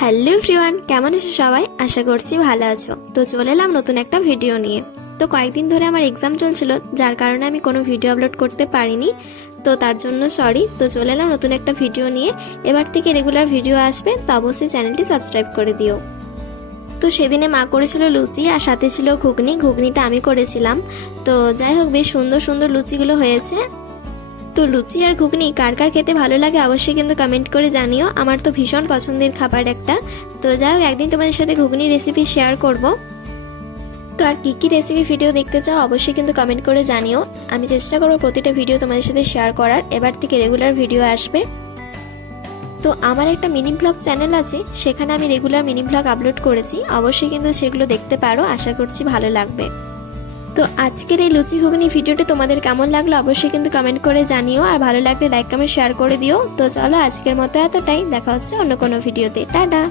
Hello everyone, কেমন আছো সবাই? আশা করছি ভালো আছো। তো চলে এলাম নতুন একটা ভিডিও নিয়ে। তো কয়েকদিন ধরে আমার এক্সাম চলছিল, যার কারণে আমি কোনো ভিডিও আপলোড করতে পারিনি, তো তার জন্য সরি। তো চলে এলাম নতুন একটা ভিডিও নিয়ে। এবার থেকে রেগুলার ভিডিও আসবে, তো অবশ্যই চ্যানেলটি সাবস্ক্রাইব করে দিও। তো সেদিনে মা করেছিল লুচি আর সাথে ছিল ঘুগনিটা আমি করেছিলাম। তো যাই হোক, বেশ সুন্দর সুন্দর লুচিগুলো হয়েছে। তো লুচি আর ঘুগনি কার কার খেতে ভালো লাগে অবশ্যই কিন্তু কমেন্ট করে জানিও। আমার তো ভীষণ পছন্দের খাবার একটা। তো যাই হোক, একদিন তোমাদের সাথে ঘুগনি রেসিপি শেয়ার করব। তো আর কি রেসিপি ভিডিও দেখতে চাও অবশ্যই কিন্তু কমেন্ট করে জানিও। আমি চেষ্টা করবো প্রতিটা ভিডিও তোমাদের সাথে শেয়ার করার। এবার থেকে রেগুলার ভিডিও আসবে। তো আমার একটা মিনি ব্লগ চ্যানেল আছে, সেখানে আমি রেগুলার মিনি ব্লগ আপলোড করেছি, অবশ্যই কিন্তু সেগুলো দেখতে পারো। আশা করছি ভালো লাগবে। তো আজকের এই লুচি ঘুগনি ভিডিওটি তোমাদের কেমন লাগলো অবশ্যই কিন্তু কমেন্ট করে জানিও, আর ভালো লাগলে লাইক কমেন্ট শেয়ার করে দিও। তো চলো আজকের মতো এতটাই, দেখা হচ্ছে অন্য কোনো ভিডিওতে। টাটা।